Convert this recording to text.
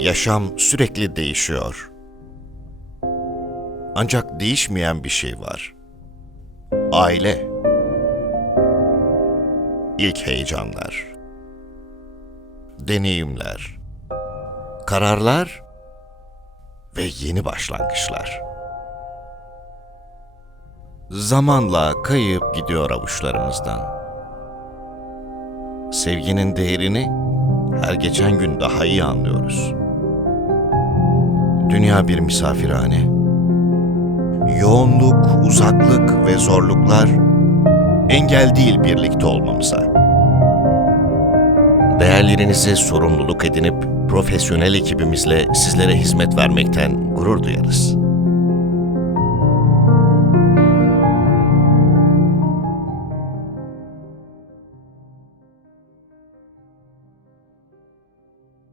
Yaşam sürekli değişiyor. Ancak değişmeyen bir şey var. Aile. İlk heyecanlar. Deneyimler. Kararlar ve yeni başlangıçlar. Zamanla kayıp gidiyor avuçlarımızdan. Sevginin değerini her geçen gün daha iyi anlıyoruz. Dünya bir misafirhane. Yoğunluk, uzaklık ve zorluklar engel değil birlikte olmamıza. Değerlerinizi sorumluluk edinip profesyonel ekibimizle sizlere hizmet vermekten gurur duyarız.